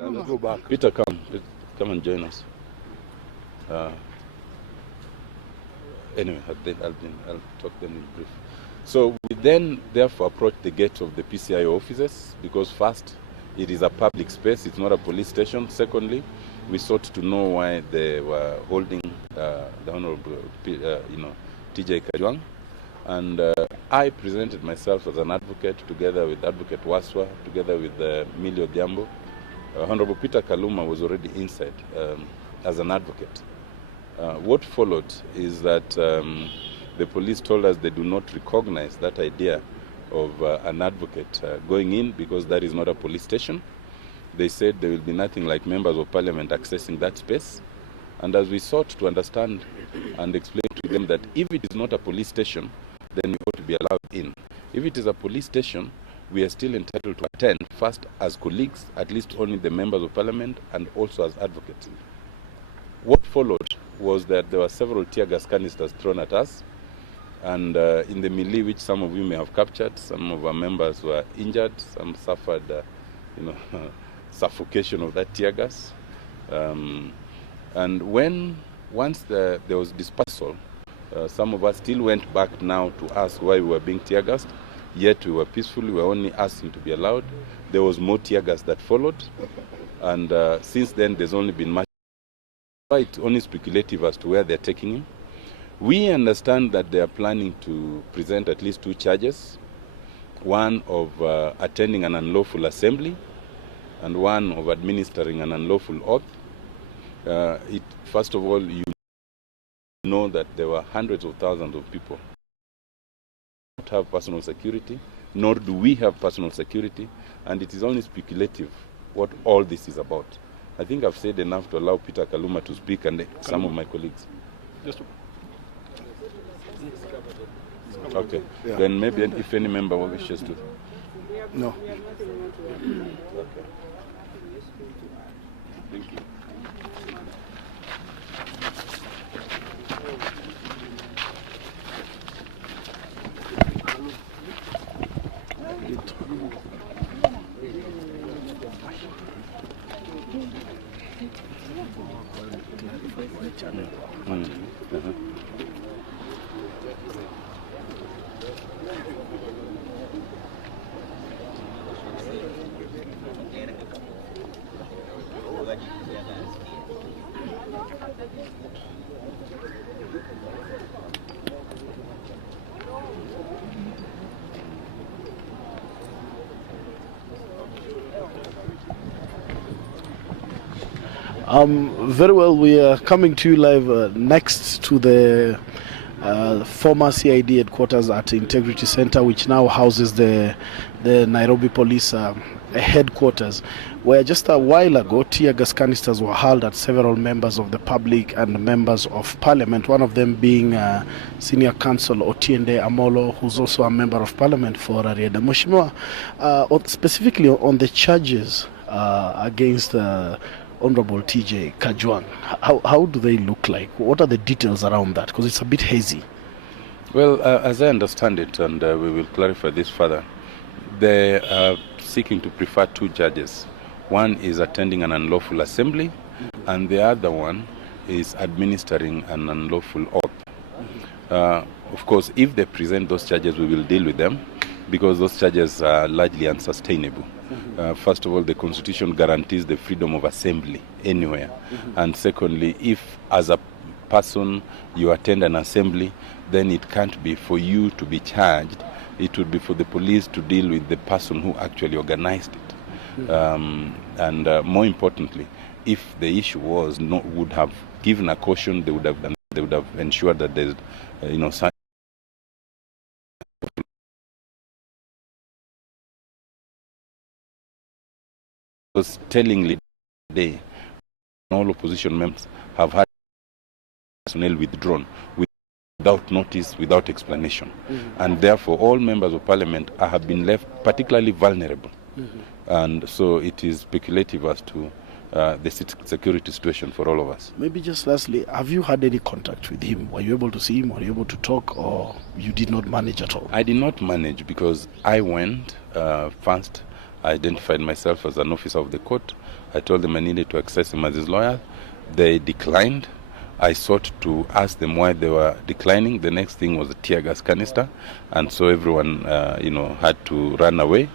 Let's go back. Peter, come and join us. Anyway, I'll talk then in brief. So we then therefore approached the gate of the PCIO offices because first, it is a public space, it's not a police station. Secondly, we sought to know why they were holding the Honorable TJ Kajwang. And I presented myself as an advocate together with Advocate Waswa, together with Millie Odhiambo. Honorable Peter Kaluma was already inside as an advocate. What followed is that the police told us they do not recognize that idea of an advocate going in because that is not a police station. They said there will be nothing like members of parliament accessing that space. And as we sought to understand and explain to them that if it is not a police station, then you ought to be allowed in. If it is a police station, we are still entitled to attend, first as colleagues, at least only the members of parliament, and also as advocates. What followed was that there were several tear gas canisters thrown at us, and in the melee, which some of you may have captured, some of our members were injured, some suffered suffocation of that tear gas. And once there was dispersal, some of us still went back now to ask why we were being tear gassed, yet we were peaceful, we were only asking to be allowed. There was more tear gas that followed, and since then there's only been much. It's only speculative as to where they're taking him. We understand that they are planning to present at least 2 charges, one of attending an unlawful assembly and one of administering an unlawful oath. First of all, you know that there were hundreds of thousands of people who don't have personal security, nor do we have personal security, and it is only speculative what all this is about. I think I've said enough to allow Peter Kaluma to speak and some of my colleagues. Okay, yeah. Then maybe if any member wishes to. No. Okay. Thank you. Very well, we are coming to you live next to the former CID headquarters at Integrity Center, which now houses the Nairobi Police headquarters, where just a while ago tear gas canisters were hurled at several members of the public and members of parliament, one of them being Senior Counsel Otiende Amollo, who's also a member of parliament for Ariada. Mheshimiwa, specifically on the charges against Honorable TJ Kajwang, how do they look like? What are the details around that? Because it's a bit hazy. Well, as I understand it, and we will clarify this further, they are seeking to prefer 2 judges. One is attending an unlawful assembly, and the other one is administering an unlawful oath. Of course, if they present those charges, we will deal with them, because those charges are largely unsustainable. First of all, the Constitution guarantees the freedom of assembly anywhere. And secondly, if as a person you attend an assembly, then it can't be for you to be charged. It would be for the police to deal with the person who actually organized it. And more importantly, if the issue was would have given a caution, they would have ensured that there's was tellingly today, all opposition members have had personnel withdrawn without notice, without explanation. And therefore, all members of parliament have been left particularly vulnerable. And so it is speculative as to the security situation for all of us. Maybe just lastly, have you had any contact with him? Were you able to see him? Were you able to talk, or you did not manage at all? I did not manage because I went first I identified myself as an officer of the court. I told them I needed to access him as his lawyer. They declined. I sought to ask them why they were declining. The next thing was a tear gas canister, and so everyone, had to run away.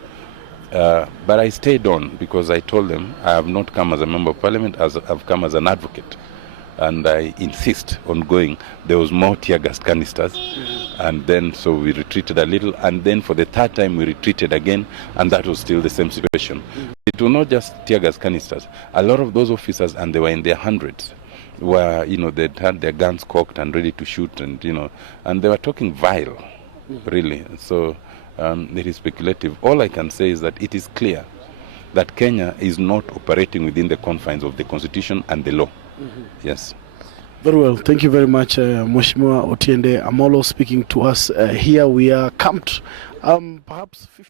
But I stayed on because I told them I have not come as a member of parliament, as I've come as an advocate. And I insist on going. There was more tear gas canisters, and then so we retreated a little, and then for the third time we retreated again, and that was still the same situation. It was not just tear gas canisters. A lot of those officers, and they were in their hundreds, were they'd had their guns cocked and ready to shoot, and and they were talking vile, really. So it is speculative. All I can say is that it is clear that Kenya is not operating within the confines of the constitution and the law. Yes. Very well. Thank you very much, Mheshimiwa Otiende. Amollo speaking to us. Here we are camped, perhaps 50,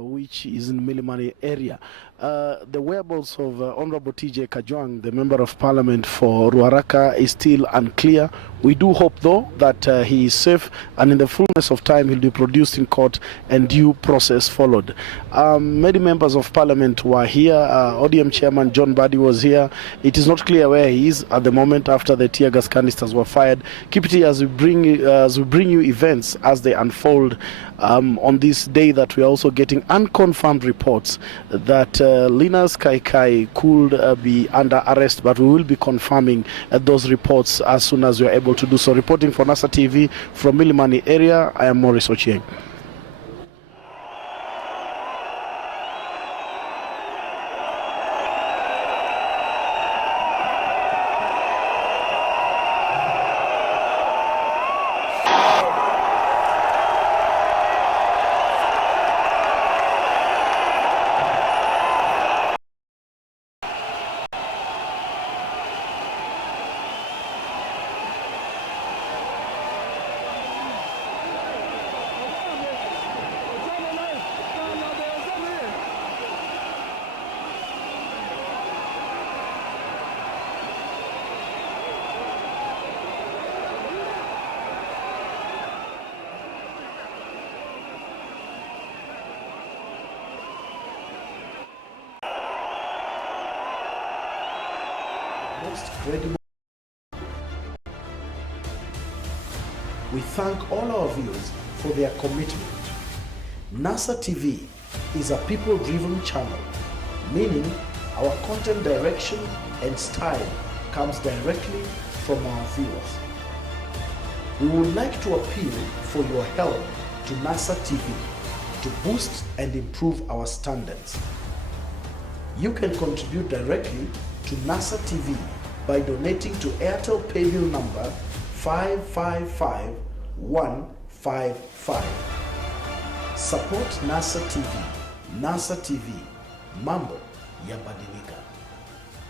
which is in Milimani area. The whereabouts of Honorable TJ Kajwang, the Member of Parliament for Ruaraka, is still unclear. We do hope, though, that he is safe, and in the fullness of time he'll be produced in court and due process followed. Many members of Parliament were here. ODM Chairman John Badi was here. It is not clear where he is at the moment after the tear gas canisters were fired. Keep it here as we bring you events as they unfold. On this day that we are also getting unconfirmed reports that Linus Kaikai could be under arrest, but we will be confirming those reports as soon as we are able to do so. Reporting for NASA TV from Milimani area, I am Maurice Ochieng. Most credible. We thank all our viewers for their commitment. NASA TV is a people-driven channel, meaning our content direction and style comes directly from our viewers. We would like to appeal for your help to NASA TV to boost and improve our standards. You can contribute directly to NASA TV by donating to Airtel Paybill number 555155. Support NASA TV. NASA TV, mambo yabadilika.